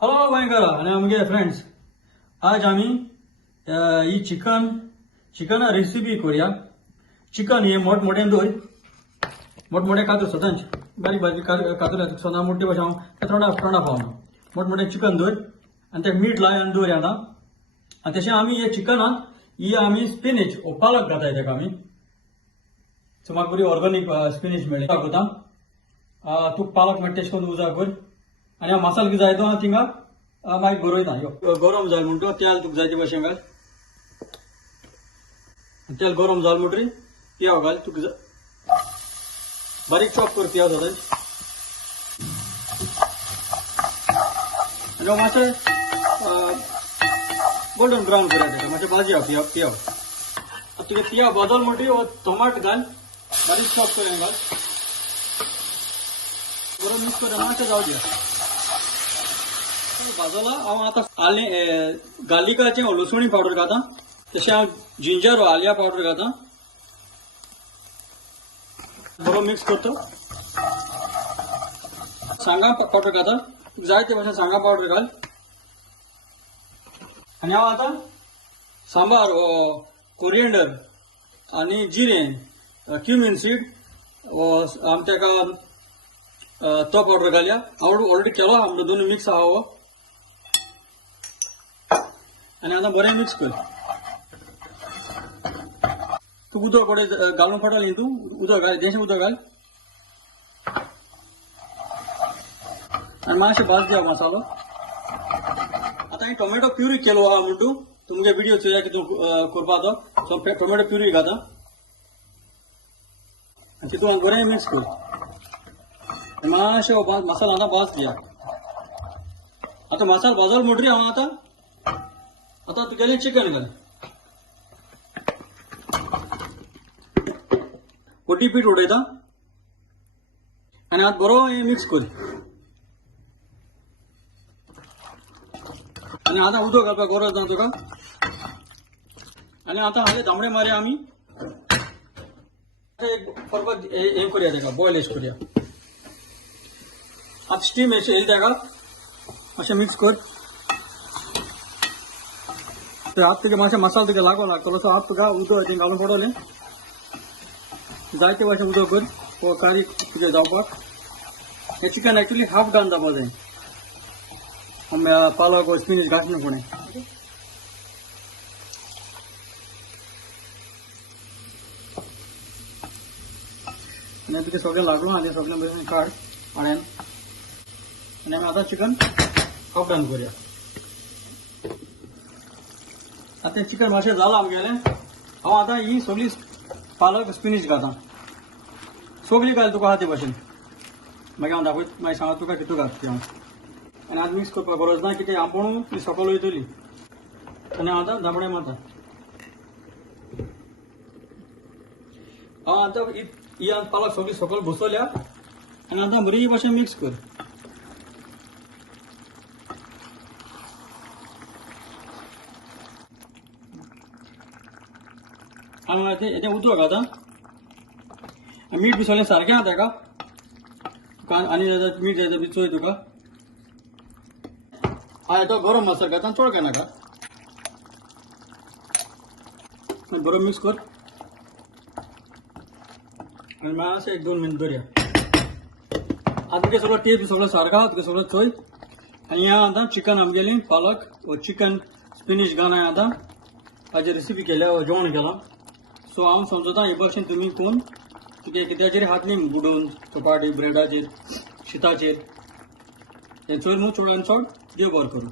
Hello गोंयकारा आनी आमगे friends, आज आमी ही चिकन रेसिपी करूया. चिकन हे मोठमोठे दवर, मोठमोठे कातर सदांच बारीक बारीक कातर सदां मोठे भाशा हांव तोंडा पावना. मोठमोठे चिकन दवर आनी तें मीठ लाय आनी दवर आतां. आनी तशें आमी हे चिकनाक ही आमी स्पिनीच पालक घाताय ताका आमी. सो म्हाका बरी ऑर्गॅनिक स्पिनीच मेळ्ळी दाखयता. तूं पालक मागीर तेश करून उजा कर आनी हांव मसालो कितें जाय तो हांव थिंगा मागीर गरोयता. गरम जाय म्हणटो तेल तुका जाय ते भाशेन घाल. तेल गरम जाल म्हणटरी पियाव घाल. तुका बारीक चॉप कर पियाव जाता. आनी मातशें गोल्डन ब्रावन करया ताका, मातशें भाजया पियाव. तुगे पियाव भाजल म्हणटरी टोमाट घाल, बारीक चॉप करून घाल. बरोबर मिक्स कर, मातशें जाऊ द्या. भाजला हांव आतां गार्लिकाचें लसुणी पावडर घालता. तशें हांव जिंजर आलिया पावडर घालता. बरो मिक्स करता. सांगा पावडर घालता. जाय ते भाशेन सांगा पावडर घाल. आनी हांव आतां सांबार कोरिएंडर आनी जिरें, क्युमीन सीड आमी तेका तो पावडर घालया. हांव ऑलरेडी केलो आहा म्हणून दोनूय मिक्स आहा हो. आनी आतां बरें मिक्स कर. तूं उदक कोडे घालून पडटलें न्ही. तूं उदक घाल, देशें उदक घाल आनी मातशें भाज द्या मसालो. आतां हांवें टोमॅटो प्युरी केलो आहा म्हणटू तुमगे व्हिडिओ चोया कितें करपा तो. सो टोमॅटो प्युरी घाता आनी तितून हांव बरें मिक्स कर. मातशें मसालो आतां भाज दिया. आतां मसालो भाजल म्हणटरी हांव आतां तुगेलें चिकन घाल. कोटी पीठ उडयता आनी आतां बरो मिक्स कर. आनी आतां उदक घालपाक गरज ना तुका. आनी आतां हांवें तांबडे मारया आमी. एक परत हें करया ताका, बॉयल एश करया. आतां स्टीम एश येयली ताका मातशें मिक्स कर. आतां तुगे मातशें मसालो तुगे लागतलो. सो आतां तुका उदक घालून पडटलें. जायते भाशेन उदक कर कारीक तुगे जावपाक. हें चिकन एक्चुली हाफ घालून जावपा जाय. पालक स्पिनीच घातलें फुडें. आनी तुका सगळें लागलो आहा तें सगळें बरें काड पाण्यान. आनी आमी आतां चिकन हाफ डावन करया. आतां चिकन मातशें जालां आमगेलें. हांव आतां ही सगळी पालक स्पिनीच घालता. सगळी घाल तुका आहा ते भाशेन. मागीर हांव दाखयता, मागीर सांगता तुका कितू घालता तें हांव. आनी आतां मिक्स करपाक गरज ना कित्याक आपुणू ती सकयल वयतली. आनी हांव आतां धांबडे मारता. हांव आतां ही पालक सगळी सकयल बसयल्या आनी आतां बरी भाशेन मिक्स कर. आनी हेचें उदक घालता. मीठ बी सगळें सारकें आहा ताका. आनी मीठ जाय जाल्यार चोय तुका. हांव येतो गरम मसालो घालता. चड काय नाका. बरो मिक्स कर आनी मातशें 1-2 मिनट दवरया. आतां तुगे सगळो टेस्ट सगळो सारको आहा. तुका सगळो चोय. आनी हांव आतां चिकन आमगेलें पालक चिकन स्पिनीच घालून हांवें आतां हाजी रेसिपी केल्या, जेवण केलां. सो हांव समजता हे भाशेन तुमी कोण तुगे कित्याचेर हात न्ही बुडोवन चपाटी ब्रेडाचेर शिताचेर. हें चड न्हू, चड आनी चड देव बरें करूं.